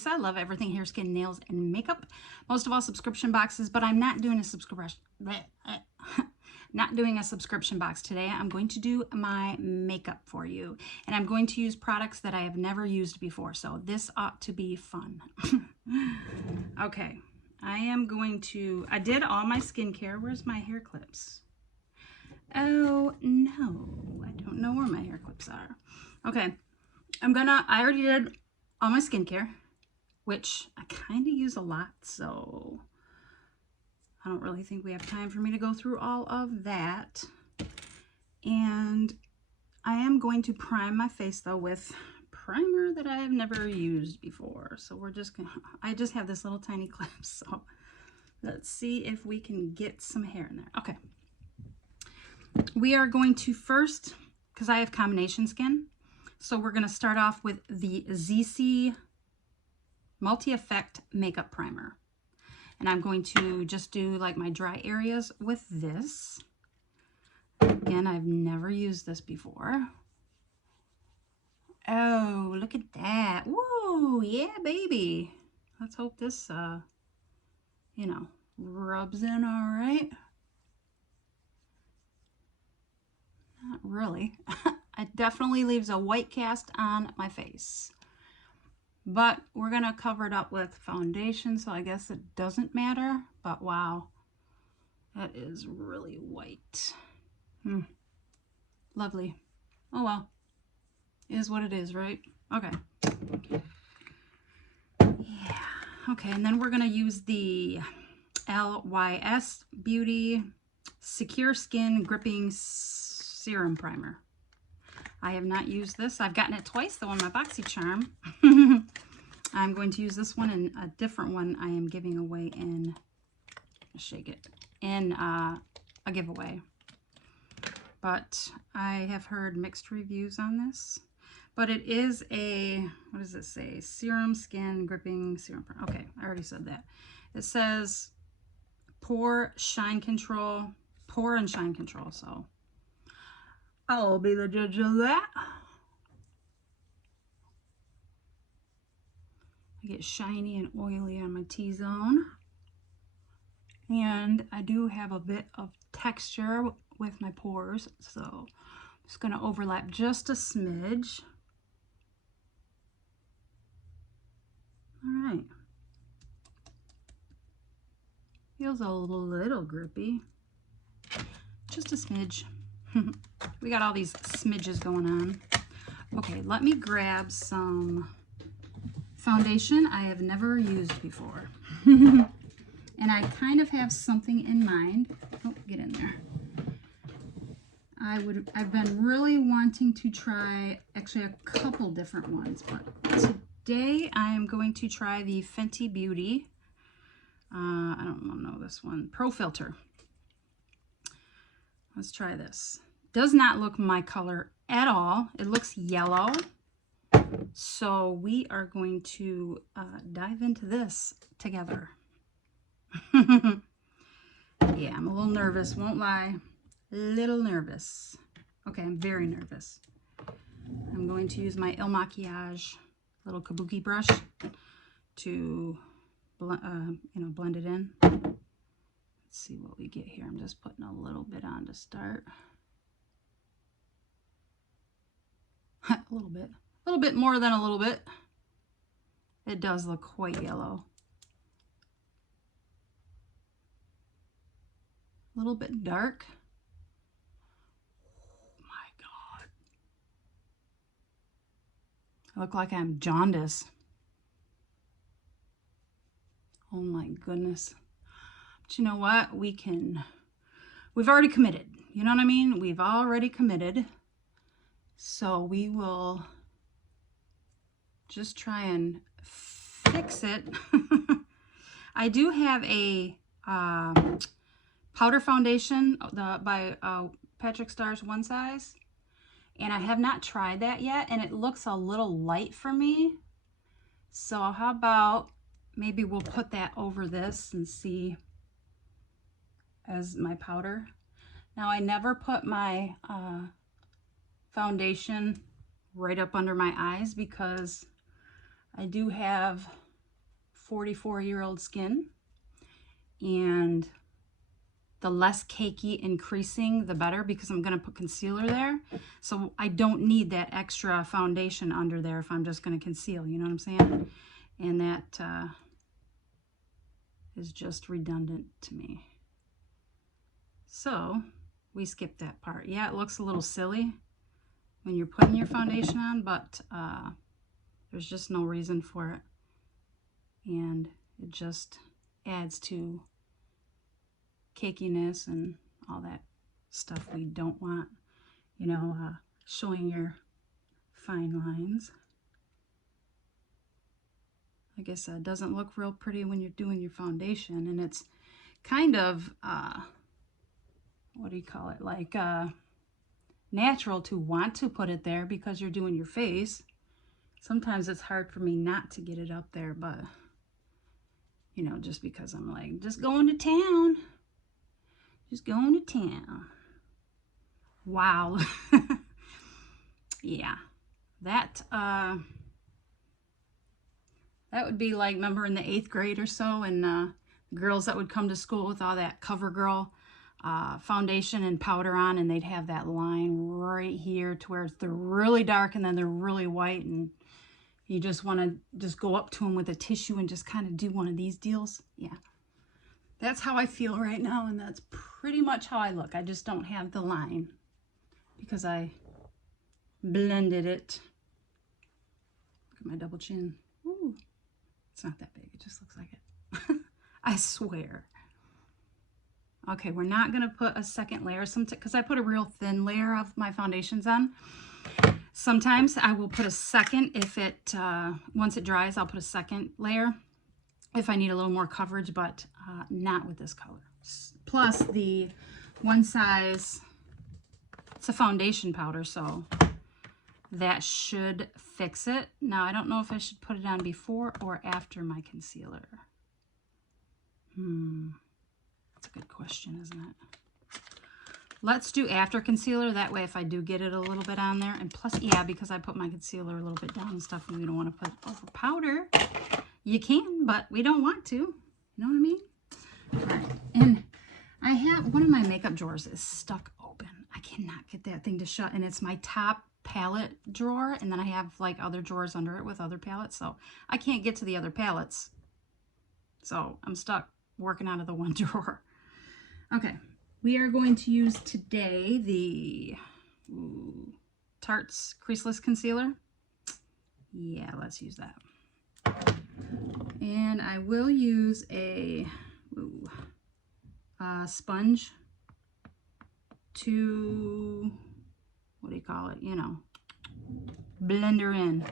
Lisa. I love everything hair, skin, nails, and makeup. Most of all, subscription boxes, but I'm not doing a subscription. Not doing a subscription box today. I'm going to do my makeup for you, and I'm going to use products that I have never used before, so this ought to be fun. Okay, I did all my skincare. Where's my hair clips? Oh no, I don't know where my hair clips are. Okay, I already did all my skincare, which I kind of use a lot, so I don't really think we have time for me to go through all of that. And I am going to prime my face though with primer that I have never used before. So we're just gonna, I just have this little tiny clip, so let's see if we can get some hair in there. Okay. We are going to first, because I have combination skin, so we're going to start off with the Zeesea Multi-Effect Makeup Primer. And I'm going to just do like my dry areas with this. Again, I've never used this before. Oh, look at that. Woo, yeah, baby. Let's hope this, you know, rubs in all right. Not really. It definitely leaves a white cast on my face. But we're going to cover it up with foundation, so I guess it doesn't matter. But wow, that is really white. Lovely. Oh well. Is what it is, right? Okay. Yeah. Okay, and then we're going to use the LYS Beauty Secure Skin Gripping Serum Primer. I have not used this. I've gotten it twice though on my BoxyCharm. I'm going to use this one and a different one I am giving away in, shake it, in a giveaway. But I have heard mixed reviews on this. But it is a, what does it say? Serum Skin Gripping Serum. Okay, I already said that. It says pore shine control, pore and shine control. So I'll be the judge of that. I get shiny and oily on my T-zone. And I do have a bit of texture with my pores, so I'm just going to overlap just a smidge. All right. Feels a little grippy. Just a smidge. We got all these smidges going on. Okay, let me grab some foundation I have never used before. And I kind of have something in mind. Oh, get in there. I've been really wanting to try actually a couple different ones, but today I am going to try the Fenty Beauty. I don't know this one. Pro Filter. Let's try this. Does not look my color at all. It looks yellow. So we are going to dive into this together. Yeah, I'm a little nervous, won't lie. A little nervous. Okay, I'm very nervous. I'm going to use my Il Makiage little kabuki brush to blend it in. Let's see what we get here. I'm just putting a little bit on to start. A little bit more than a little bit. It does look quite yellow. A little bit dark. Oh my God. I look like I'm jaundiced. Oh my goodness. But you know what? We've already committed. You know what I mean? We've already committed. So we will just try and fix it. I do have a powder foundation by Patrick Starr's One Size, and I have not tried that yet, and it looks a little light for me. So how about maybe we'll put that over this and see as my powder. Now I never put my foundation right up under my eyes because I do have 44-year-old skin, and the less cakey increasing, the better, because I'm going to put concealer there. So I don't need that extra foundation under there if I'm just going to conceal, you know what I'm saying? And that is just redundant to me. So we skip that part. Yeah, it looks a little silly when you're putting your foundation on, but there's just no reason for it. And it just adds to cakiness and all that stuff we don't want, you know, showing your fine lines. I guess that doesn't look real pretty when you're doing your foundation, and it's kind of, what do you call it, like natural to want to put it there because you're doing your face. Sometimes it's hard for me not to get it up there, but, you know, just because I'm like, just going to town. Just going to town. Wow. Yeah. That would be like, remember in the 8th grade or so, and girls that would come to school with all that CoverGirl foundation and powder on, and they'd have that line right here to where they're really dark and then they're really white, and you just want to just go up to them with a tissue and just kind of do one of these deals. Yeah. That's how I feel right now, and that's pretty much how I look. I just don't have the line because I blended it. Look at my double chin. Ooh, it's not that big. It just looks like it. I swear. Okay, we're not going to put a second layer because I put a real thin layer of my foundations on. Sometimes I will put a second if it, once it dries, I'll put a second layer if I need a little more coverage, but not with this color. Plus the one size, it's a foundation powder, so that should fix it. Now, I don't know if I should put it on before or after my concealer. That's a good question, isn't it? Let's do after concealer. That way, if I do get it a little bit on there, and plus, yeah, because I put my concealer a little bit down and stuff, and we don't want to put over powder. You can, but we don't want to. You know what I mean? All right. And I have, one of my makeup drawers is stuck open. I cannot get that thing to shut, and it's my top palette drawer, and then I have like other drawers under it with other palettes, so I can't get to the other palettes. So I'm stuck working out of the one drawer. Okay, we are going to use today the Tarte's Creaseless Concealer. Yeah, let's use that. And I will use a sponge to, what do you call it, you know, blend her in.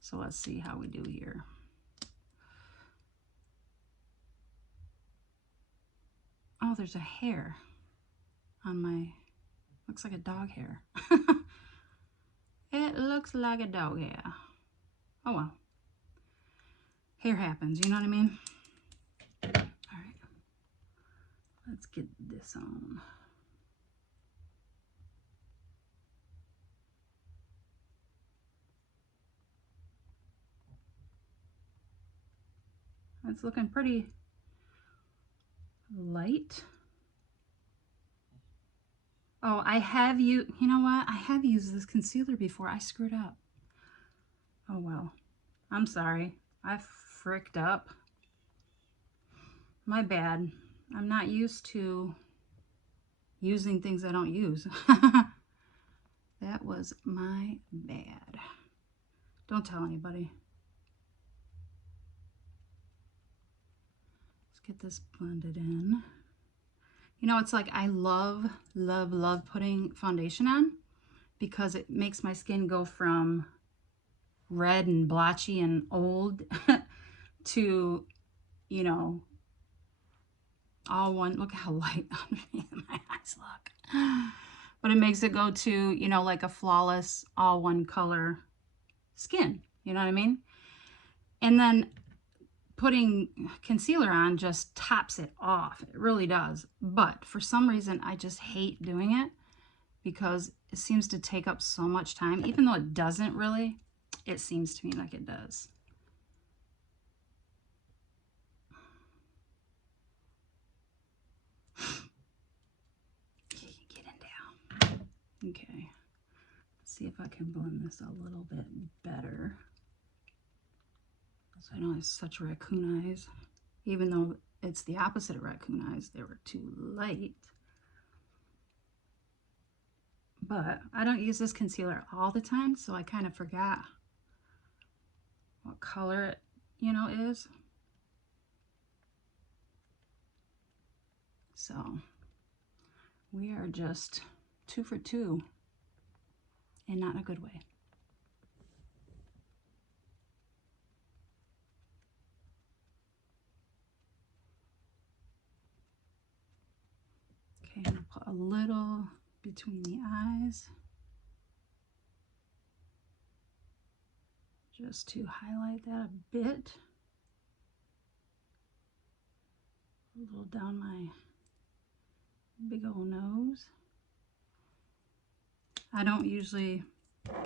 So let's see how we do here. Oh, there's a hair on my, looks like a dog hair. It looks like a dog hair. Oh well. Hair happens, you know what I mean? All right. Let's get this on. It's looking pretty light. Oh, I have you know what? I have used this concealer before. I screwed up. Oh well. I'm sorry. I fricked up. My bad. I'm not used to using things I don't use. That was my bad. Don't tell anybody. Let's get this blended in. You know, it's like I love, love, love putting foundation on because it makes my skin go from red and blotchy and old to, you know, all one. Look how light underneath my eyes look. But it makes it go to, you know, like a flawless, all one color skin. You know what I mean? And then putting concealer on just tops it off. It really does. But for some reason, I just hate doing it because it seems to take up so much time. Even though it doesn't really, it seems to me like it does. Okay, let's see if I can blend this a little bit better. So I don't have such raccoon eyes, even though it's the opposite of raccoon eyes. They were too light. But I don't use this concealer all the time, so I kind of forgot what color it, you know, is. So we are just 2 for 2, and not in a good way. Okay, I'm gonna put a little between the eyes, just to highlight that a bit. A little down my big old nose. I don't usually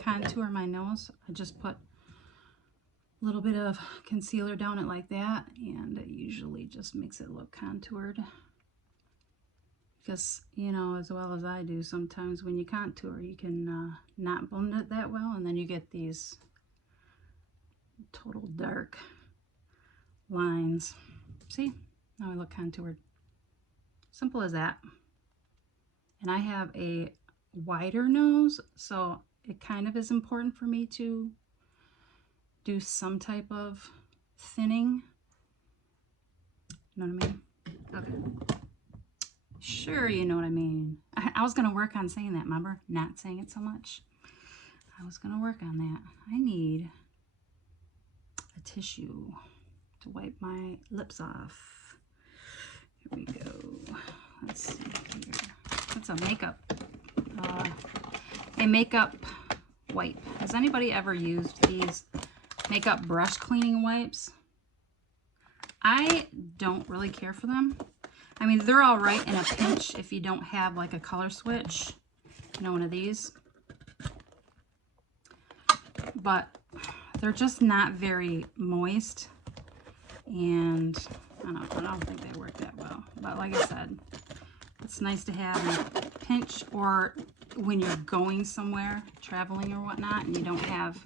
contour my nose. I just put a little bit of concealer down it like that, and it usually just makes it look contoured. Because, you know, as well as I do, sometimes when you contour, you can not blend it that well, and then you get these total dark lines. See? Now I look contoured. Simple as that. And I have a wider nose, so it kind of is important for me to do some type of thinning. You know what I mean? Okay. Sure, you know what I mean. I was going to work on saying that, remember? Not saying it so much. I was going to work on that. I need a tissue to wipe my lips off. Here we go. Let's see here. That's a makeup wipe. Has anybody ever used these makeup brush cleaning wipes? I don't really care for them. I mean, they're all right in a pinch if you don't have like a color switch, you know, one of these. But they're just not very moist, and I don't think they work that well. But like I said, it's nice to have in a pinch, or when you're going somewhere, traveling or whatnot, and you don't have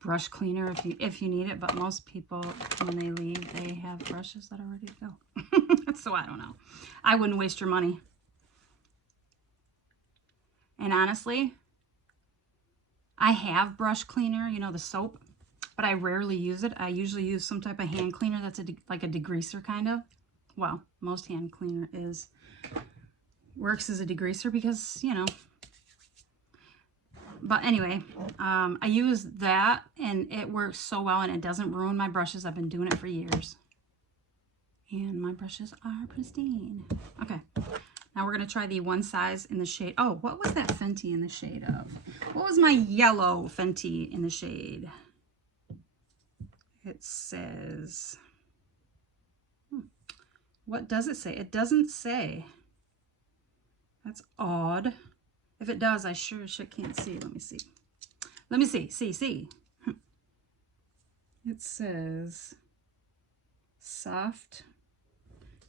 brush cleaner if you need it. But most people, when they leave, they have brushes that are ready to go. So I don't know. I wouldn't waste your money. And honestly, I have brush cleaner, you know, the soap, but I rarely use it. I usually use some type of hand cleaner that's like a degreaser kind of. Well, most hand cleaner works as a degreaser because, you know. But anyway, I use that, and it works so well, and it doesn't ruin my brushes. I've been doing it for years. And my brushes are pristine. Okay, now we're going to try the One Size in the shade. Oh, what was that Fenty in the shade of? What was my yellow Fenty in the shade? It says... What does it say? It doesn't say. That's odd. If it does, I sure as shit can't see. Let me see. Let me see. See. It says soft.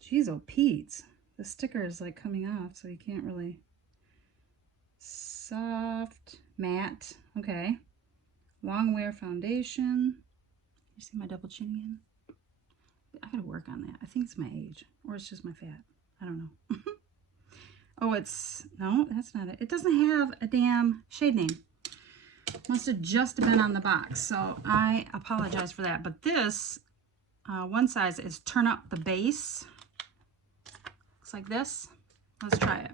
Jeez, oh Pete's. The sticker is like coming off, so you can't really. Soft matte. Okay. Long wear foundation. You see my double chin again? I gotta work on that. I think it's my age, or it's just my fat. I don't know. Oh, no, that's not it. It doesn't have a damn shade name. Must have just been on the box, so I apologize for that. But this One Size is Turn Up the Base. Looks like this. Let's try it.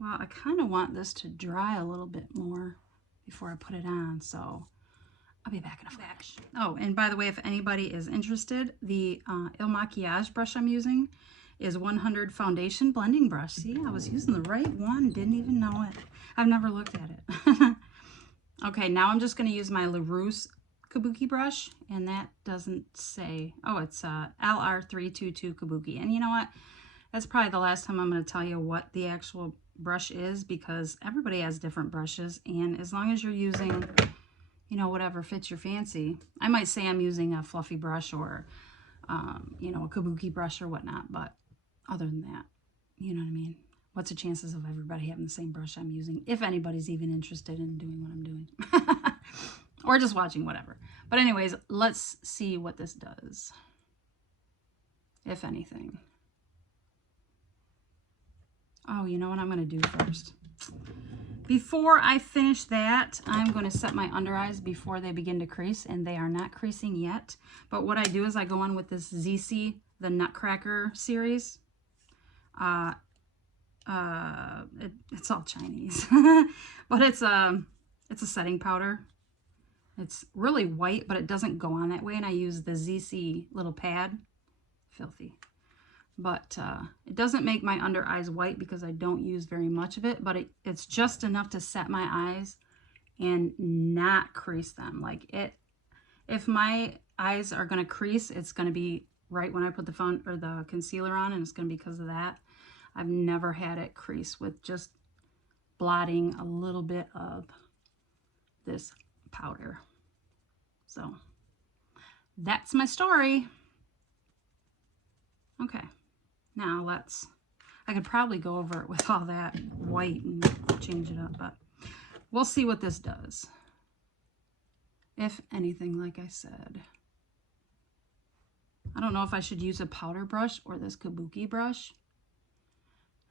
Well, I kind of want this to dry a little bit more before I put it on, so I'll be back in a flash. Oh, and by the way, if anybody is interested, the Il Makiage brush I'm using is 100 Foundation Blending Brush. See, I was using the right one, didn't even know it. I've never looked at it. Okay, now I'm just going to use my LaRousse Kabuki brush, and that doesn't say, oh, it's LR322 Kabuki. And you know what? That's probably the last time I'm going to tell you what the actual brush is, because everybody has different brushes, and as long as you're using, you know, whatever fits your fancy. I might say I'm using a fluffy brush or, you know, a kabuki brush or whatnot, but other than that, you know what I mean? what's the chances of everybody having the same brush I'm using, if anybody's even interested in doing what I'm doing. Or just watching, whatever. But anyways, let's see what this does, if anything. Oh, you know what I'm going to do first? Before I finish that, I'm going to set my under eyes before they begin to crease, and they are not creasing yet. But what I do is I go on with this Zeesea, the Nutcracker series. It's all Chinese, but it's a setting powder. It's really white, but it doesn't go on that way, and I use the Zeesea little pad. Filthy. But it doesn't make my under eyes white because I don't use very much of it, but it's just enough to set my eyes and not crease them. Like, if my eyes are going to crease, it's going to be right when I put the concealer on, and it's going to be because of that. I've never had it crease with just blotting a little bit of this powder. So that's my story. Okay, now I could probably go over it with all that white and change it up, but we'll see what this does. If anything, like I said. I don't know if I should use a powder brush or this kabuki brush.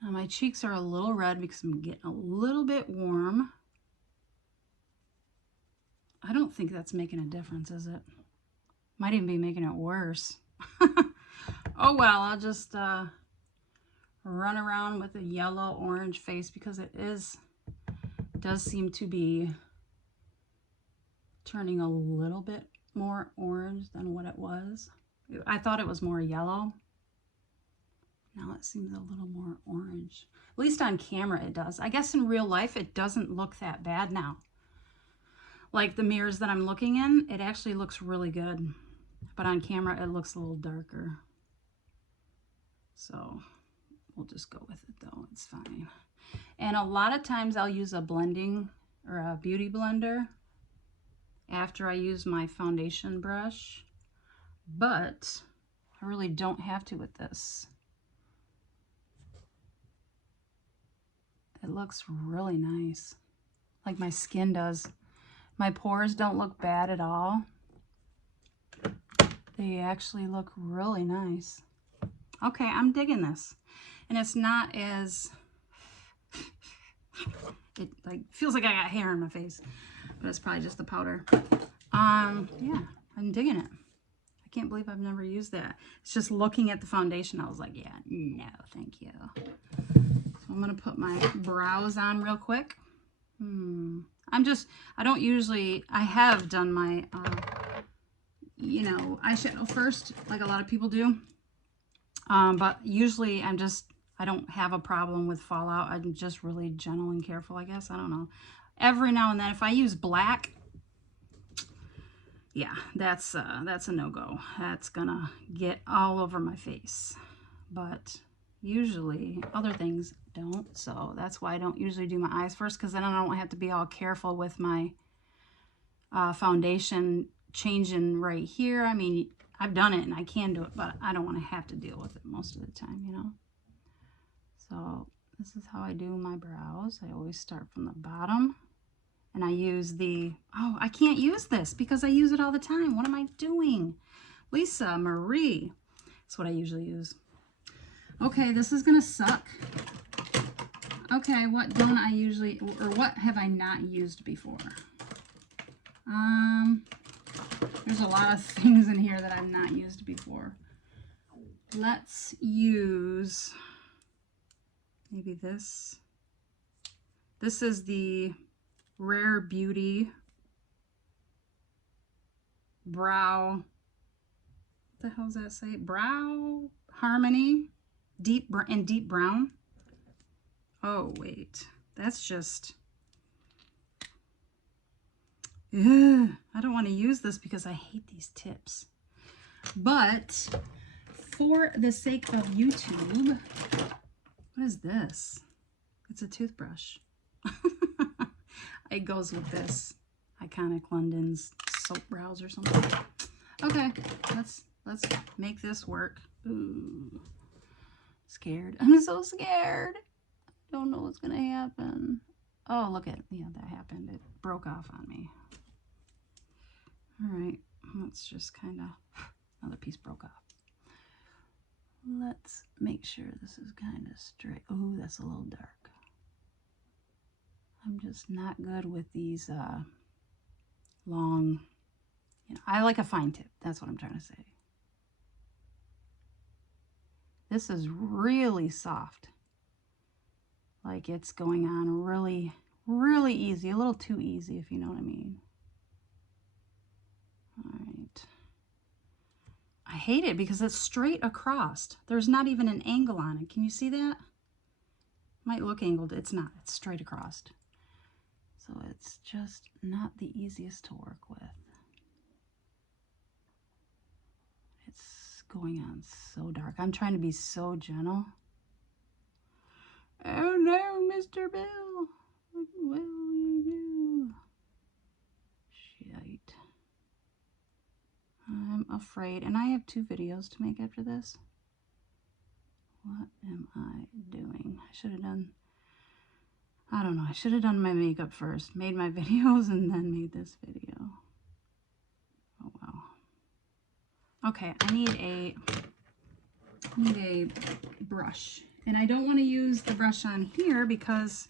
Now my cheeks are a little red because I'm getting a little bit warm. I don't think that's making a difference, is it? Might even be making it worse. Oh well, I'll just run around with a yellow-orange face because it does seem to be turning a little bit more orange than what it was. I thought it was more yellow. Now it seems a little more orange. At least on camera it does. I guess in real life it doesn't look that bad now. Like the mirrors that I'm looking in, it actually looks really good. But on camera it looks a little darker. So we'll just go with it though, it's fine. And a lot of times I'll use a blending or a beauty blender after I use my foundation brush. But I really don't have to with this. It looks really nice, like my skin does. My pores don't look bad at all. They actually look really nice. Okay, I'm digging this. And it's not as, it like feels like I got hair on my face, but it's probably just the powder. Yeah, I'm digging it. I can't believe I've never used that. It's just looking at the foundation, I was like, yeah, no, thank you. So I'm gonna put my brows on real quick. I have done my, eyeshadow first, like a lot of people do. But usually I don't have a problem with fallout. I'm just really gentle and careful, I guess. I don't know. Every now and then, if I use black, yeah, that's a no-go. That's gonna get all over my face. But usually other things don't, so that's why I don't usually do my eyes first, because then I don't have to be all careful with my foundation changing right here. I mean, I've done it and I can do it, but I don't want to have to deal with it most of the time, you know. So this is how I do my brows. I always start from the bottom, and I use I can't use this because I use it all the time. What am I doing? Lisa Marie. That's what I usually use. Okay, this is gonna suck. Okay, what don't I usually, or what have I not used before? There's a lot of things in here that I've not used before. Let's use maybe this. This is the Rare Beauty Brow, what the hell does that say? Brow Harmony Deep Brown. Oh wait, that's just, ugh, I don't want to use this because I hate these tips. But for the sake of YouTube, what is this? It's a toothbrush. It goes with this Iconic London's Soap Brows or something. Okay, let's make this work. Ooh, scared. I'm so scared. Don't know what's gonna happen. Oh, look at, yeah, that happened. It broke off on me. All right, let's just kind of, another piece broke off. Let's make sure this is kind of straight. Oh, that's a little dark. I'm just not good with these long, you know, I like a fine tip. That's what I'm trying to say. This is really soft. Like it's going on really, really easy. A little too easy, if you know what I mean. All right. I hate it because it's straight across. There's not even an angle on it. Can you see that? Might look angled. It's not. It's straight across. So it's just not the easiest to work with. It's going on so dark. I'm trying to be so gentle. Oh no, Mr. Bill. What will you do? Shite. I'm afraid. And I have 2 videos to make after this. What am I doing? I should have done, I don't know. I should have done my makeup first. Made my videos and then made this video. Oh, wow. Okay, I need a brush. And I don't want to use the brush on here because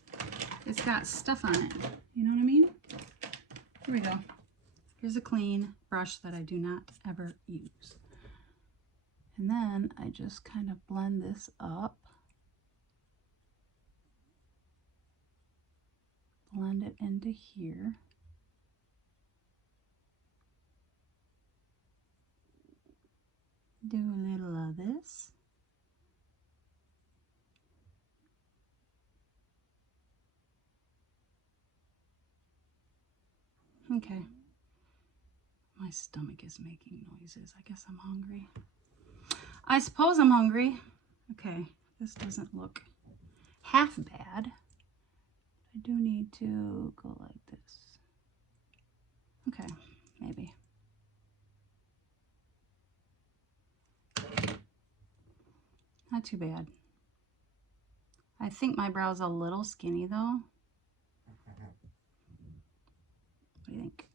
it's got stuff on it. You know what I mean? Here we go. Here's a clean brush that I do not ever use. And then I just kind of blend this up. Blend it into here. Do a little of this. Okay. My stomach is making noises. I guess I'm hungry. I suppose I'm hungry. Okay, this doesn't look half bad. I do need to go like this. Okay, maybe. Not too bad. I think my brow's a little skinny though. What do you think?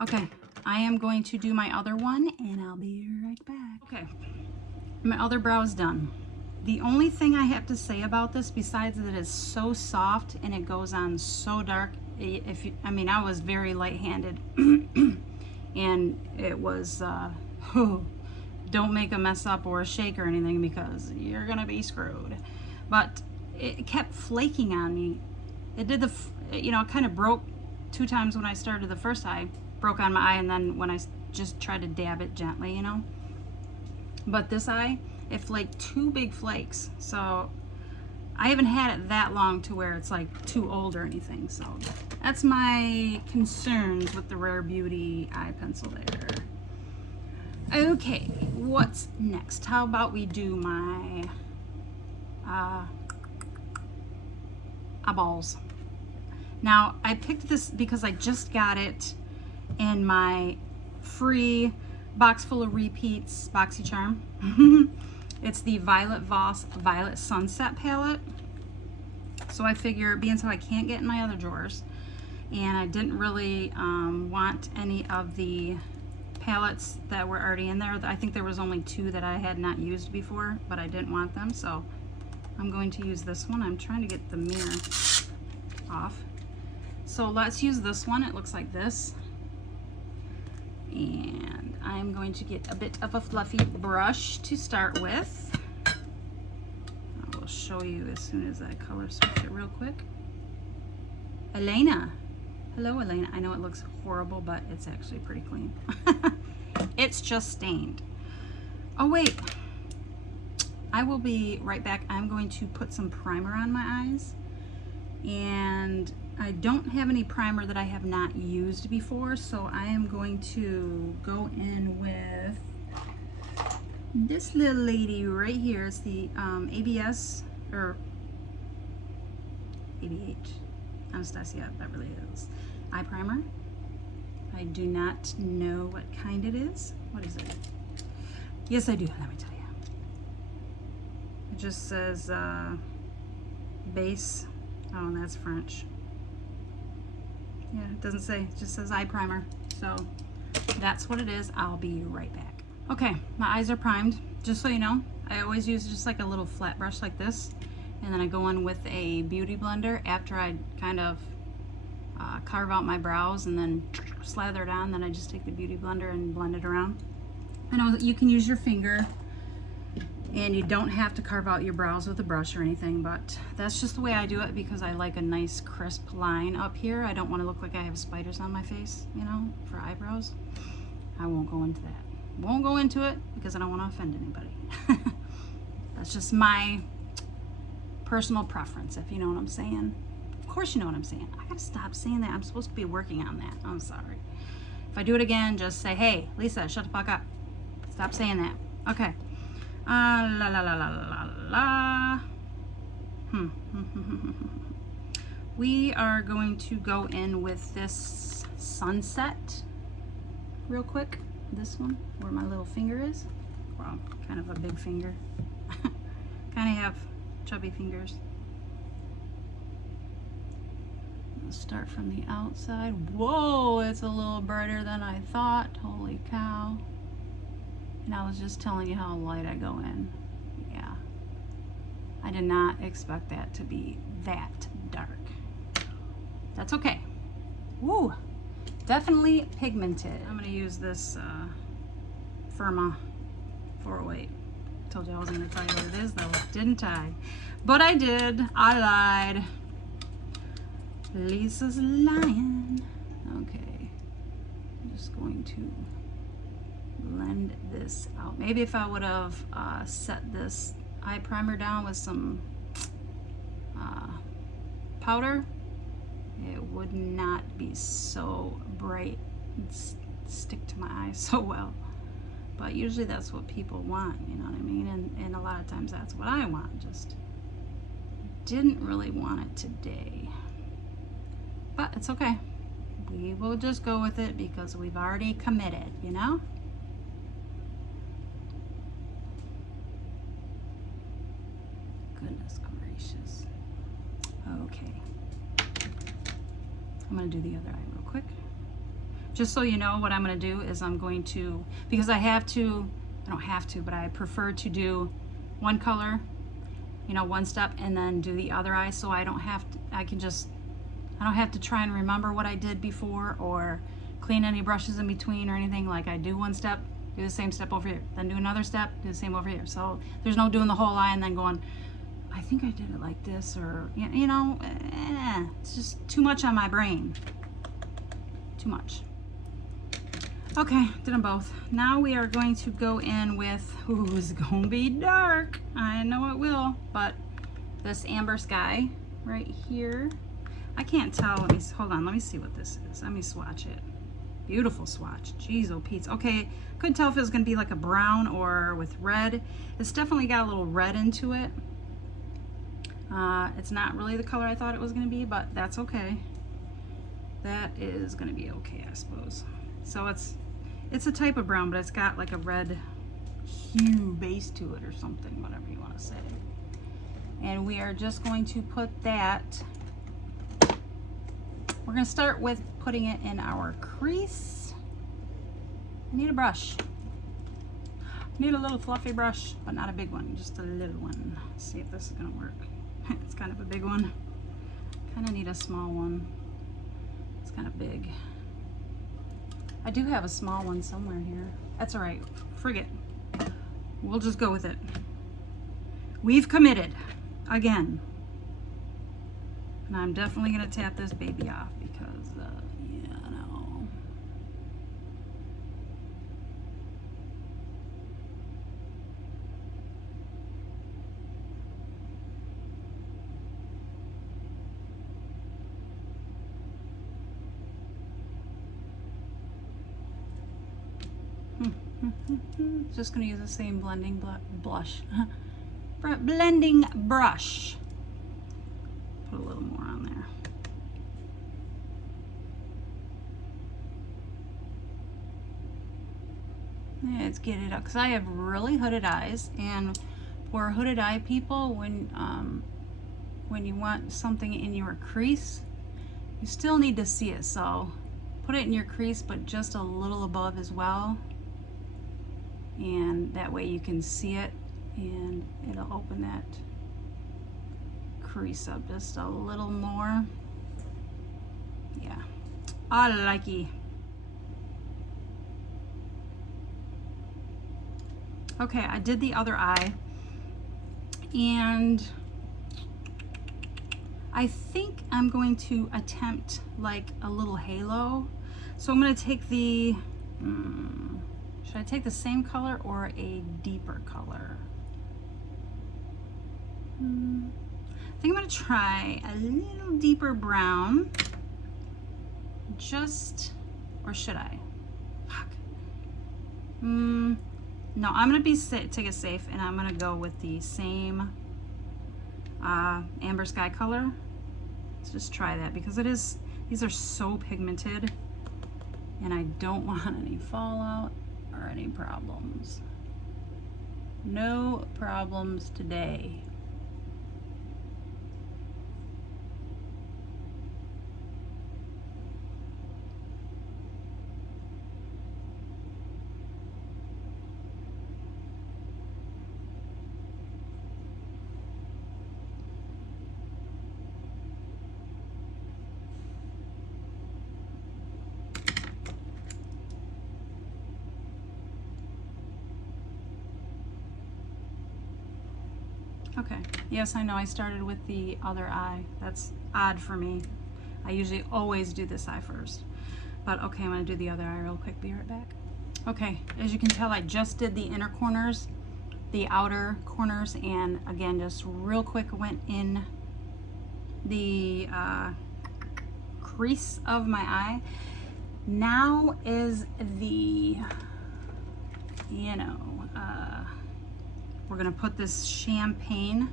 Okay, I am going to do my other one and I'll be right back. Okay, my other brow is done. The only thing I have to say about this, besides that it's so soft and it goes on so dark, I mean, I was very light-handed and it was, don't make a mess up or a shake or anything because you're gonna be screwed. But it kept flaking on me. It did you know, it kind of broke 2 times when I started the first eye. Broke on my eye, and then when I just tried to dab it gently, you know. But this eye, it flaked 2 big flakes. So I haven't had it that long to where it's like too old or anything. So that's my concerns with the Rare Beauty eye pencil there. Okay, what's next? How about we do my eyeballs. Now, I picked this because I just got it in my free box full of repeats BoxyCharm. It's the Voss Violet Sunset palette. So I figure, being so I can't get in my other drawers, and I didn't really want any of the palettes that were already in there. I think there was only 2 that I had not used before, but I didn't want them, so I'm going to use this one. I'm trying to get the mirror off. So let's use this one. It looks like this. And I'm going to get a bit of a fluffy brush to start with. I will show you as soon as I color switch it real quick. Elena. Hello, Elena. I know it looks horrible, but it's actually pretty clean. It's just stained. Oh, wait. I will be right back. I'm going to put some primer on my eyes. And I don't have any primer that I have not used before, so I am going to go in with this little lady right here. It's the ABS, or ABH, Anastasia Beverly Hills eye primer. I do not know what kind it is. What is it? Yes, I do. Let me tell you. It just says base. Oh, and that's French. Yeah, it doesn't say, it just says eye primer. So that's what it is. I'll be right back. Okay, my eyes are primed. Just so you know, I always use just like a little flat brush like this, and then I go in with a beauty blender after I kind of carve out my brows and then slather it on. Then I just take the beauty blender and blend it around. I know you can use your finger, and you don't have to carve out your brows with a brush or anything, but that's just the way I do it because I like a nice crisp line up here. I don't want to look like I have spiders on my face, you know, for eyebrows. I won't go into that. Won't go into it because I don't want to offend anybody. That's just my personal preference, if you know what I'm saying. Of course you know what I'm saying. I gotta stop saying that. I'm supposed to be working on that. I'm sorry. If I do it again, just say, hey, Lisa, shut the fuck up. Stop saying that. Okay. La la la la la la. We are going to go in with this Sunset real quick. This one, where my little finger is. Well, kind of a big finger. Kind of have chubby fingers. Let's start from the outside. Whoa, it's a little brighter than I thought. Holy cow. And I was just telling you how light I go in. Yeah. I did not expect that to be that dark. That's okay. Woo. Definitely pigmented. I'm going to use this Firma 408. Told you I wasn't going to tell you what it is though, didn't I? But I did. I lied. Lisa's lying. Okay. I'm just going to blend this out. Maybe if I would have set this eye primer down with some powder, it would not be so bright and stick to my eyes so well. But usually that's what people want, you know what I mean? And a lot of times that's what I want. Just didn't really want it today. But it's okay. We will just go with it because we've already committed, you know? Goodness gracious. Okay. I'm going to do the other eye real quick. Just so you know, what I'm going to do is I'm going to, because I don't have to, but I prefer to do one color, you know, one step, and then do the other eye, so I don't have to, I don't have to try and remember what I did before or clean any brushes in between or anything. Like I do one step, do the same step over here, then do another step, do the same over here. So there's no doing the whole eye and then going, I think I did it like this, or, you know, it's just too much on my brain. Too much. Okay, did them both. Now we are going to go in with, ooh, it's gonna be dark. I know it will, but this Amber Sky right here. I can't tell. Let me, hold on, let me see what this is. Let me swatch it. Beautiful swatch. Jeez, oh Pete's. Okay, couldn't tell if it was gonna be like a brown or with red. It's definitely got a little red into it. It's not really the color I thought it was gonna be, but that's okay. That is gonna be okay, I suppose. So it's a type of brown, but it's got like a red hue base to it or something, whatever you want to say. And we are just going to put that, we're going to start with putting it in our crease. I need a brush. I need a little fluffy brush, but not a big one, just a little one. Let's see if this is going to work. It's kind of a big one. Kind of need a small one. It's kind of big. I do have a small one somewhere here. That's all right. Frig it. We'll just go with it. We've committed again. And I'm definitely going to tap this baby off because, you know. Just going to use the same blending blending brush. Put a little more on there. Let's get it up because I have really hooded eyes, and for hooded eye people, when when you want something in your crease, you still need to see it. So put it in your crease, but just a little above as well. And that way you can see it, and it'll open that crease up just a little more. Yeah, I like it. Okay, I did the other eye, and I think I'm going to attempt like a little halo. So I'm going to take the, should I take the same color or a deeper color? I think I'm going to try a little deeper brown. Just, or should I? Fuck. No, I'm going to take it safe, and I'm going to go with the same amber sky color. Let's just try that, because it is, these are so pigmented, and I don't want any fallout or any problems. No problems today. Okay, yes, I know I started with the other eye. That's odd for me. I usually always do this eye first. But okay, I'm gonna do the other eye real quick, be right back. Okay, as you can tell, I just did the inner corners, the outer corners, and again, just real quick went in the crease of my eye. Now is the, you know, we're gonna put this champagne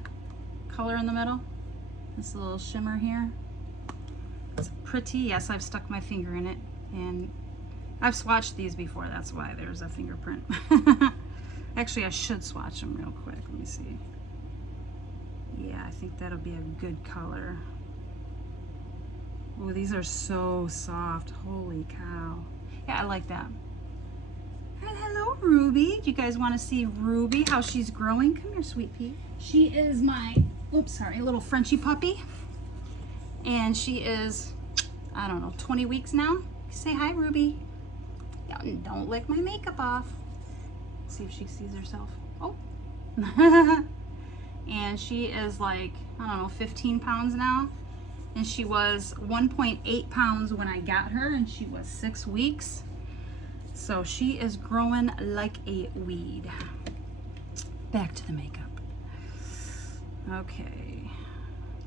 color in the middle, this little shimmer here. It's pretty. Yes, I've stuck my finger in it, and I've swatched these before, that's why there's a fingerprint. Actually, I should swatch them real quick. Let me see. Yeah, I think that'll be a good color. Oh, these are so soft. Holy cow. Yeah, I like that. And hello, Ruby. Do you guys want to see Ruby, how she's growing? Come here, sweet pea. She is my, oops, sorry, little Frenchie puppy. And she is, I don't know, 20 weeks now. Say hi, Ruby. Don't lick my makeup off. See if she sees herself. Oh. And she is like, I don't know, 15 pounds now. And she was 1.8 pounds when I got her, and she was 6 weeks. So she is growing like a weed. Back to the makeup. Okay.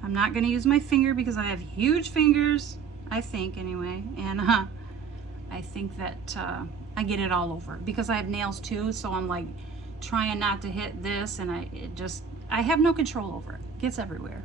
I'm not going to use my finger because I have huge fingers, I think anyway. And I think that I get it all over because I have nails too. So I'm like trying not to hit this, and I have no control over it. It gets everywhere.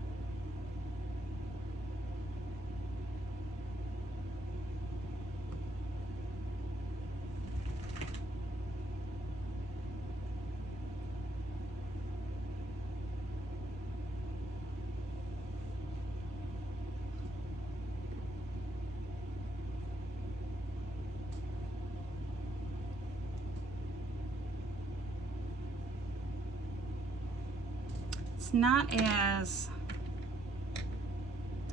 It's not as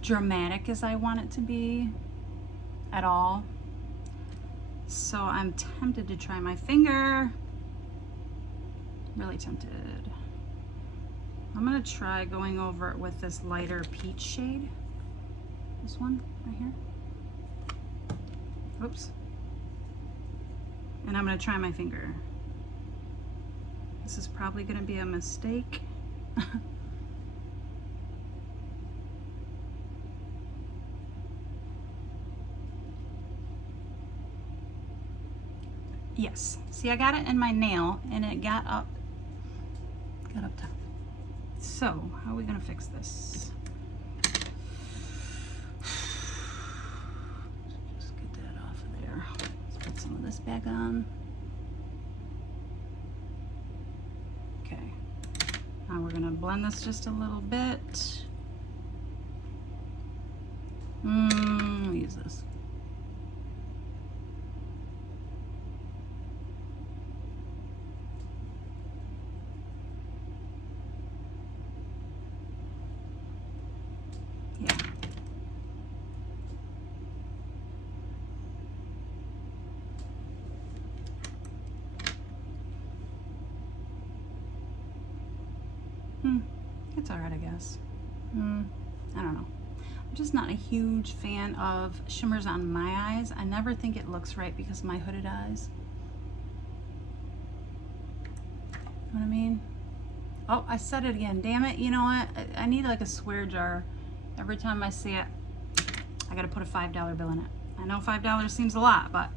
dramatic as I want it to be at all. So I'm tempted to try my finger. Really tempted. I'm gonna try going over it with this lighter peach shade. This one right here. Oops. And I'm gonna try my finger. This is probably gonna be a mistake. Yes. See, I got it in my nail, and it got up top. So, how are we gonna fix this? Just get that off of there. Let's put some of this back on. Okay. Now we're gonna blend this just a little bit. use this. Yeah. It's alright, I guess. I don't know. I'm just not a huge fan of shimmers on my eyes. I never think it looks right because of my hooded eyes. Know what I mean? Oh, I said it again. Damn it. You know what? I need like a swear jar. Every time I see it, I gotta put a $5 bill in it. I know $5 seems a lot, but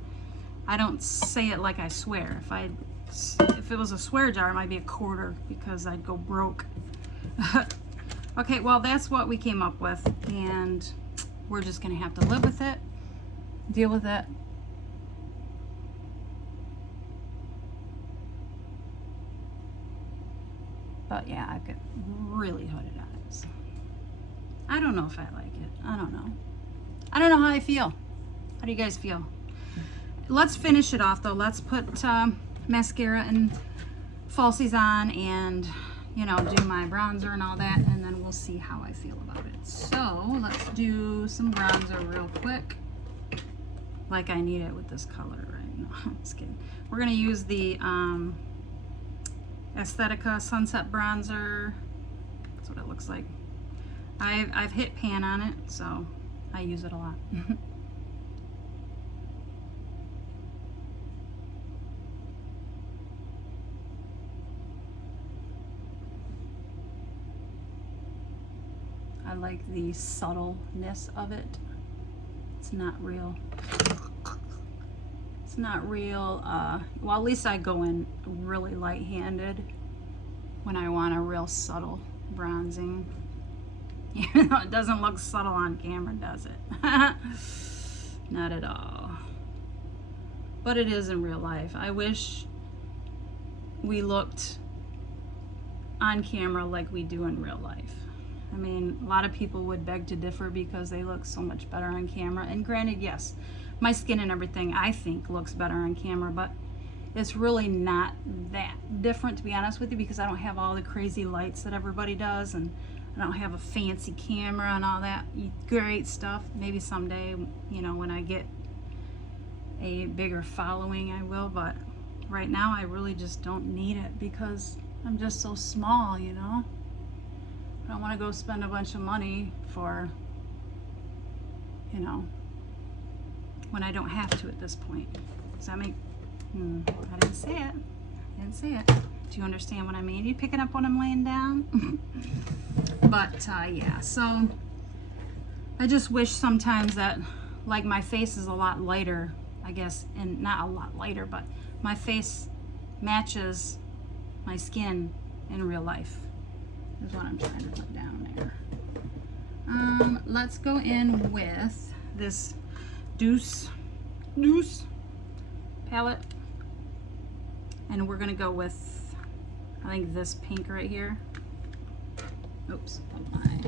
I don't say it like I swear. If it was a swear jar, it might be a quarter because I'd go broke. Okay, well, that's what we came up with, and we're just gonna have to live with it, deal with it. But yeah, I've got really hooded eyes. I don't know if I like it. I don't know. I don't know how I feel. How do you guys feel? Let's finish it off though. Let's put mascara and falsies on and, you know, do my bronzer and all that, and then we'll see how I feel about it. So let's do some bronzer real quick. Like I need it with this color right now. I'm just kidding. We're gonna use the Aesthetica Sunset Bronzer. That's what it looks like. I've hit pan on it, so I use it a lot. I like the subtleness of it. It's not real. It's not real. Well, at least I go in really light-handed when I want a real subtle bronzing. Even though it doesn't look subtle on camera, does it? Not at all. But it is in real life. I wish we looked on camera like we do in real life. I mean, a lot of people would beg to differ because they look so much better on camera. And granted, yes, my skin and everything I think looks better on camera, but it's really not that different, to be honest with you, because I don't have all the crazy lights that everybody does, and I don't have a fancy camera and all that great stuff. Maybe someday, you know, when I get a bigger following, I will, but right now I really just don't need it because I'm just so small, you know? I don't want to go spend a bunch of money for, you know, when I don't have to at this point. Does that make, I didn't say it. I didn't say it. Do you understand what I mean? You picking up what I'm laying down? But yeah, so I just wish sometimes that, like, my face is a lot lighter, I guess, and not a lot lighter, but my face matches my skin in real life. Is what I'm trying to put down there. Let's go in with this Deuce palette, and we're gonna go with, I think, this pink right here. Oops, put my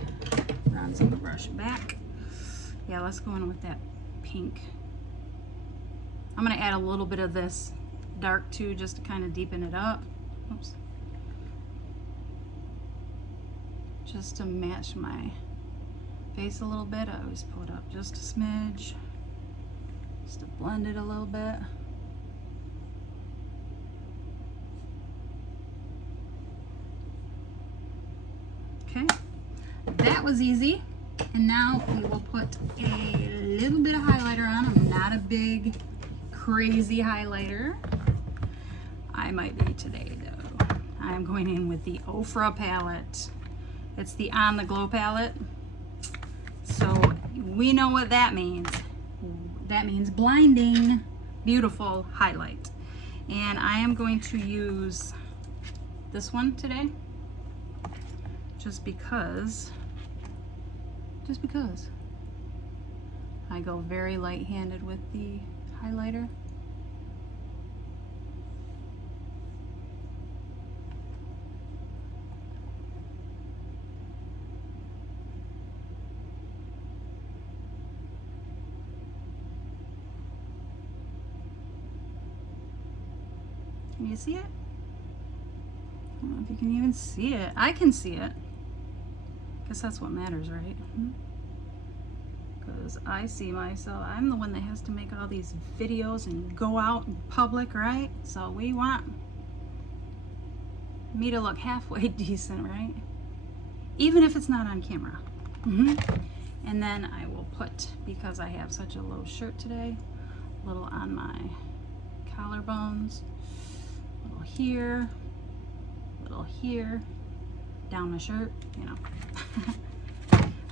bronzing brush back. Yeah, let's go in with that pink. I'm gonna add a little bit of this dark too, just to kind of deepen it up. Oops. Just to match my face a little bit. I always pull it up just a smidge, just to blend it a little bit. Okay, that was easy. And now we will put a little bit of highlighter on. I'm not a big crazy highlighter. I might be today though. I'm going in with the Ofra palette. It's the On the Glow palette. So we know what that means. That means blinding, beautiful highlight. And I am going to use this one today. Just because I go very light-handed with the highlighter. Can you see it? I don't know if you can even see it. I can see it. Guess that's what matters, right? Because I see myself. I'm the one that has to make all these videos and go out in public, right? So we want me to look halfway decent, right? Even if it's not on camera. And then I will put, because I have such a low shirt today, a little on my collarbones, a little here, down my shirt, you know.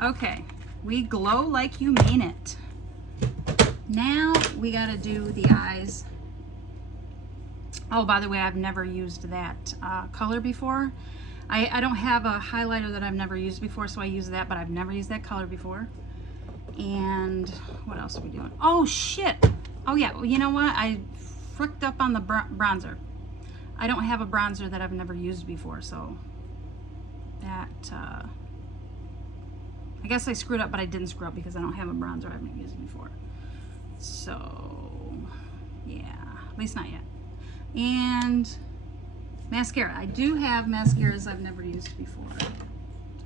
Okay, we glow like you mean it. Now we gotta do the eyes. Oh, by the way, I've never used that color before. I don't have a highlighter that I've never used before, so I use that, but I've never used that color before. And what else are we doing? Oh, shit. Oh, yeah. Well, you know what? I fricked up on the bronzer. I don't have a bronzer that I've never used before, so that, I guess I screwed up, but I didn't screw up because I don't have a bronzer I haven't used before. So, yeah. At least not yet. And mascara. I do have mascaras I've never used before.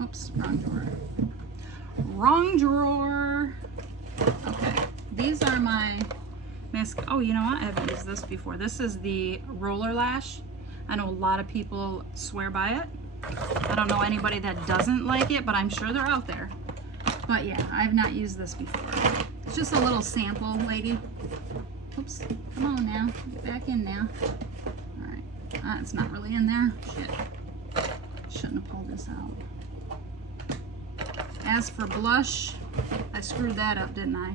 Oops, wrong drawer. Wrong drawer. Okay, these are my mascara. Oh, you know what? I haven't used this before. This is the Roller Lash. I know a lot of people swear by it. I don't know anybody that doesn't like it, but I'm sure they're out there. But yeah, I've not used this before. It's just a little sample, lady. Oops, come on now, get back in now. All right, it's not really in there. Shit, shouldn't have pulled this out. As for blush, I screwed that up, didn't I?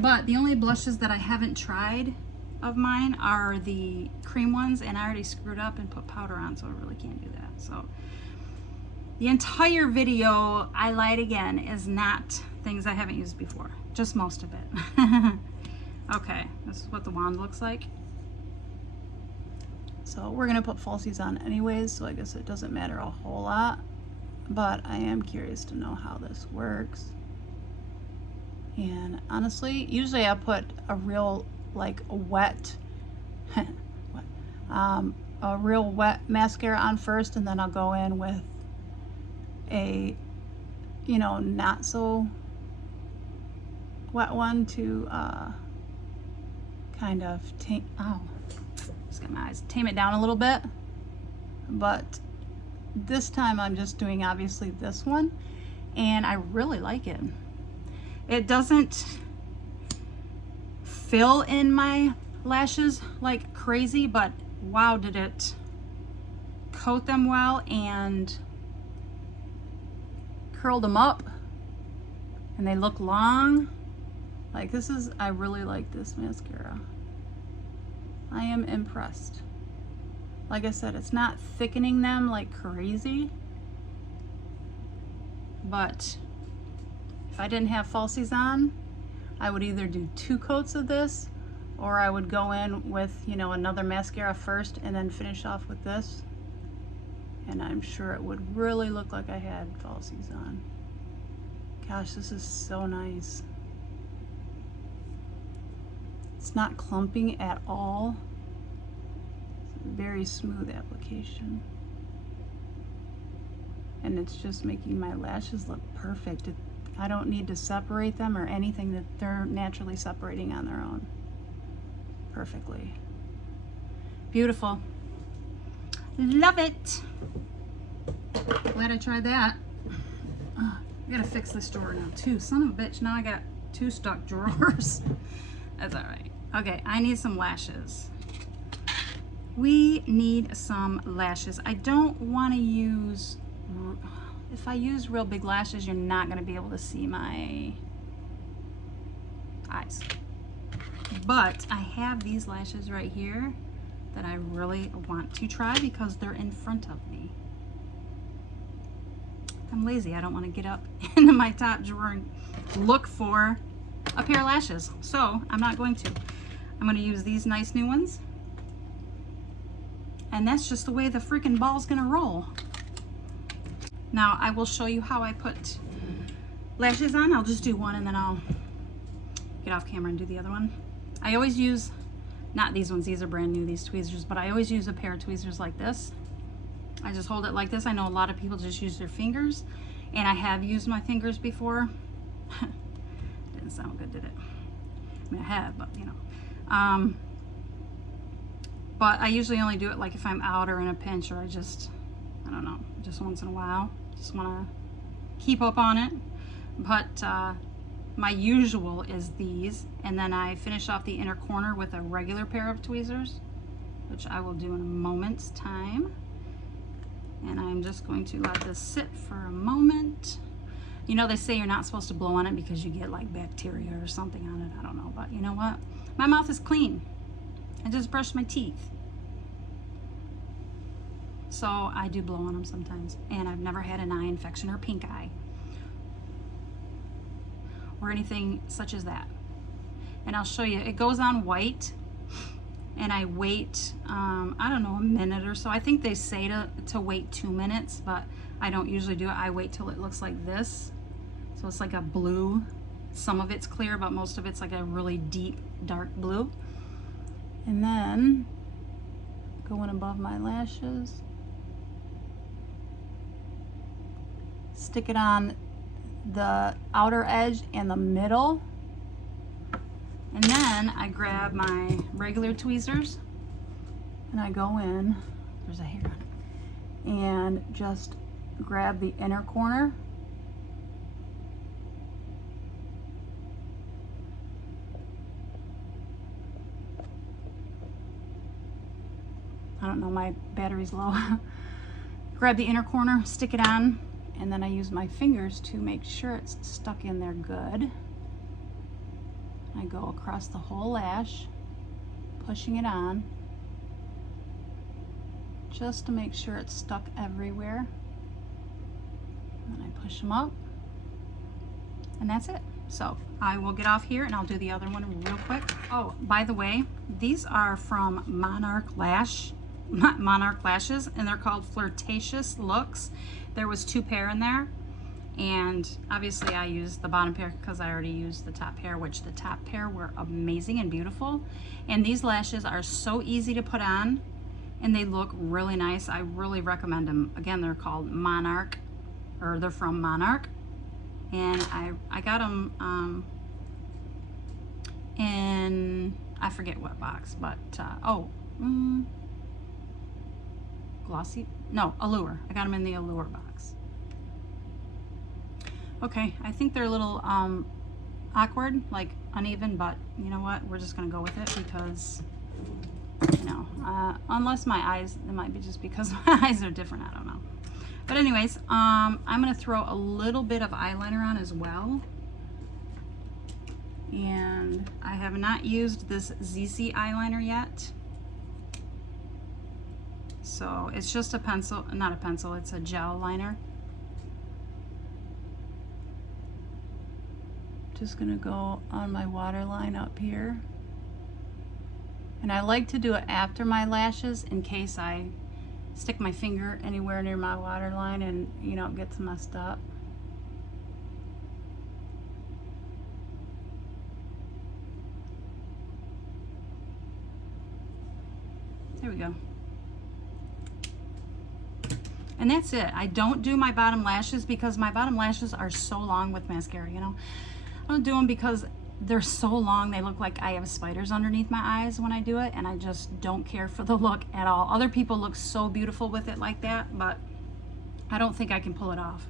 But the only blushes that I haven't tried of mine are the cream ones, and I already screwed up and put powder on, so I really can't do that. So the entire video, I lied again, is not things I haven't used before, just most of it. Okay, this is what the wand looks like. So we're gonna put falsies on anyways, so I guess it doesn't matter a whole lot, but I am curious to know how this works. And honestly, usually I put a real, like, wet, a real wet mascara on first, and then I'll go in with a, you know, not so wet one to kind of tame, oh, just got my eyes, tame it down a little bit. But this time I'm just doing obviously this one, and I really like it. It doesn't fill in my lashes like crazy, but wow, did it coat them well and curled them up, and they look long. Like, this is, I really like this mascara. I am impressed. Like I said, it's not thickening them like crazy, but if I didn't have falsies on, I would either do 2 coats of this, or I would go in with, you know, another mascara first and then finish off with this. And I'm sure it would really look like I had falsies on. Gosh, this is so nice. It's not clumping at all. It's a very smooth application. And it's just making my lashes look perfect. I don't need to separate them or anything, that they're naturally separating on their own perfectly. Beautiful. Love it. Glad I tried that. I gotta fix this drawer now too. Son of a bitch, now I got 2 stuck drawers. That's all right. Okay, I need some lashes. We need some lashes. I don't want to use, if I use real big lashes, you're not going to be able to see my eyes. But I have these lashes right here that I really want to try because they're in front of me. I'm lazy. I don't want to get up into my top drawer and look for a pair of lashes. So I'm not going to. I'm going to use these nice new ones. And that's just the way the freaking ball's going to roll. Now I will show you how I put lashes on. I'll just do one and then I'll get off camera and do the other one. I always use Not these ones, these are brand new, these tweezers, but I always use a pair of tweezers like this. I just hold it like this. I know a lot of people just use their fingers, and I have used my fingers before. Didn't sound good, did it? I mean, I have, but you know. But I usually only do it like if I'm out or in a pinch, or I don't know, just once in a while. Just want to keep up on it. But my usual is these, and then I finish off the inner corner with a regular pair of tweezers, which I will do in a moment's time. And I'm just going to let this sit for a moment. You know, they say you're not supposed to blow on it because you get like bacteria or something on it. I don't know, but you know what? My mouth is clean. I just brushed my teeth. So I do blow on them sometimes, and I've never had an eye infection or pink eye or anything such as that. And I'll show you, it goes on white, and I wait, I don't know, a minute or so. I think they say to wait 2 minutes, but I don't usually do it. I wait till it looks like this. So it's like a blue. Some of it's clear, but most of it's like a really deep, dark blue. And then going above my lashes, stick it on the outer edge and the middle. And then I grab my regular tweezers and I go in, there's a hair on it, and just grab the inner corner. I don't know, my battery's low. Grab the inner corner, stick it on, and then I use my fingers to make sure it's stuck in there good. I go across the whole lash, pushing it on, just to make sure it's stuck everywhere. And I push them up, and that's it. So I will get off here and I'll do the other one real quick. Oh, by the way, these are from Monarch Lashes, and they're called Flirtatious Looks. There was 2 pair in there, and obviously I used the bottom pair because I already used the top pair, which the top pair were amazing and beautiful. And these lashes are so easy to put on, and they look really nice. I really recommend them. Again, they're called Monarch, or they're from Monarch, and I got them in, I forget what box, but Glossy, no, Allure. I got them in the Allure box. Okay, I think they're a little awkward, like uneven, but you know what? We're just gonna go with it because, you know, unless my eyes, it might be just because my eyes are different, I don't know. But anyways, I'm gonna throw a little bit of eyeliner on as well. And I have not used this Zeesea eyeliner yet. So it's just a pencil, not a pencil, it's a gel liner. Just gonna go on my waterline up here. And I like to do it after my lashes in case I stick my finger anywhere near my waterline and, you know, it gets messed up. There we go. And that's it. I don't do my bottom lashes because my bottom lashes are so long with mascara, you know. I don't do them because they're so long, they look like I have spiders underneath my eyes when I do it, and I just don't care for the look at all. Other people look so beautiful with it like that, but I don't think I can pull it off.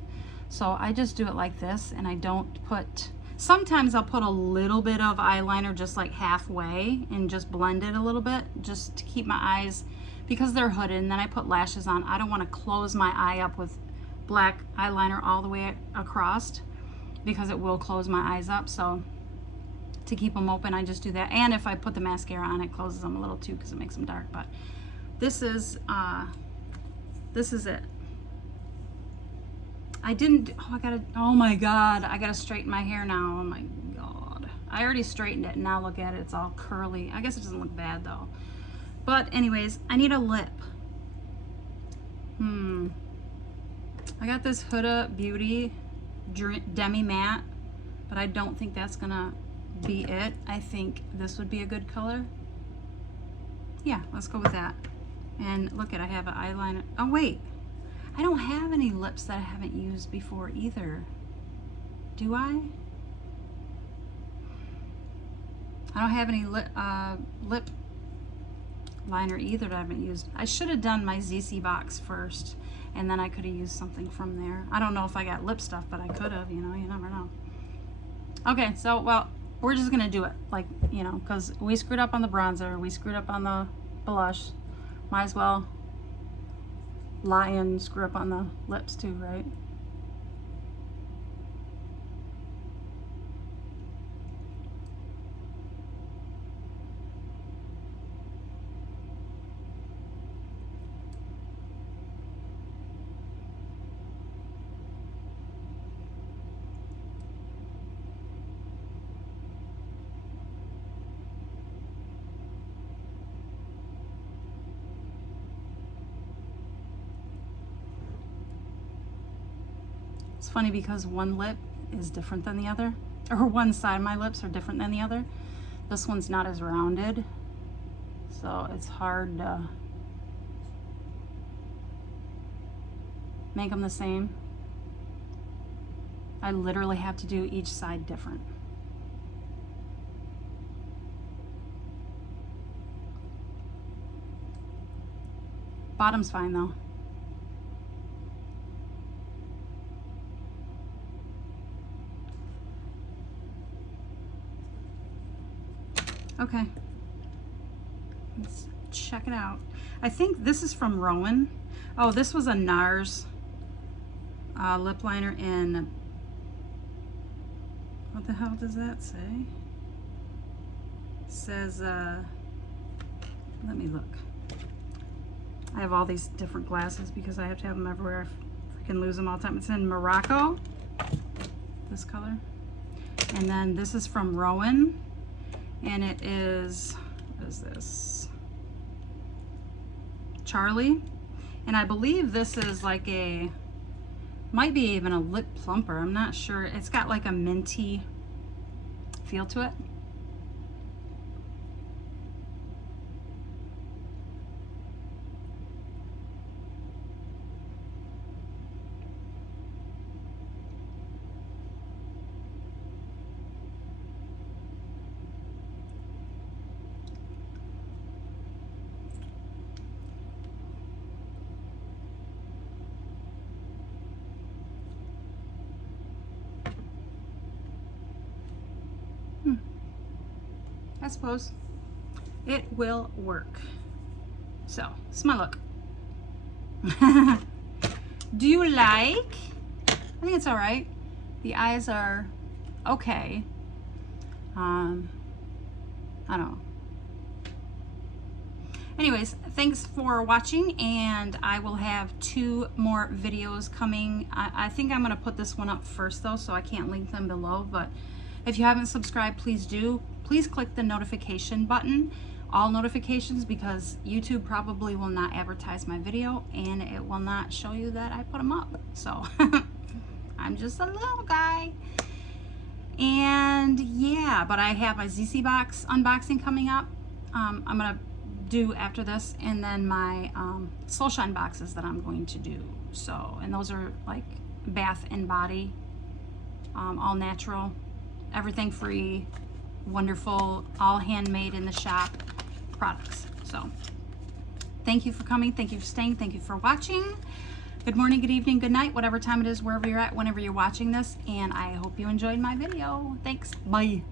So I just do it like this, and I don't put, sometimes I'll put a little bit of eyeliner just like halfway and just blend it a little bit just to keep my eyes, because they're hooded, and then I put lashes on. I don't want to close my eye up with black eyeliner all the way across because it will close my eyes up. So to keep them open, I just do that. And if I put the mascara on, it closes them a little too because it makes them dark. But this is it. I didn't, oh my God, I gotta straighten my hair now. Oh my God. I already straightened it, and now look at it, it's all curly. I guess it doesn't look bad though. But anyways, I need a lip. I got this Huda Beauty Demi Matte, but I don't think that's gonna be it. I think this would be a good color. Yeah, let's go with that. And look at, I have an eyeliner. Oh wait, I don't have any lips that I haven't used before either. Do I? I don't have any lip liner either that I haven't used. I should have done my Zeesea box first, and then I could have used something from there. I don't know if I got lip stuff, but I could have, you know, you never know. Okay, so, well, we're just gonna do it, like, you know, because we screwed up on the bronzer, we screwed up on the blush. Might as well lie and screw up on the lips too, right? It's funny because one lip is different than the other, or one side of my lips are different than the other. This one's not as rounded, so it's hard to make them the same. I literally have to do each side different. Bottom's fine though. Okay, let's check it out. I think this is from Rowan. Oh, this was a NARS lip liner in, what the hell does that say? It says, let me look. I have all these different glasses because I have to have them everywhere. I freaking lose them all the time. It's in Morocco, this color. And then this is from Rowan. And it is, what is this? Charlie. And I believe this is like a, might be even a lip plumper. I'm not sure. It's got like a minty feel to it. I suppose it will work. So, it's my look. Do you like? I think it's all right. The eyes are okay. I don't know. Anyways, thanks for watching, and I will have 2 more videos coming. I think I'm going to put this one up first though, so I can't link them below, but if you haven't subscribed, please do. Please click the notification button, all notifications, because YouTube probably will not advertise my video and it will not show you that I put them up. So I'm just a little guy. And yeah, but I have my Zeesea box unboxing coming up. I'm gonna do after this, and then my Soul Shine boxes that I'm going to do. So, and those are like bath and body, all natural, everything free, wonderful, all handmade in the shop products. So thank you for coming, thank you for staying, thank you for watching. Good morning, good evening, good night, whatever time it is, wherever you're at, whenever you're watching this, and I hope you enjoyed my video. Thanks, bye.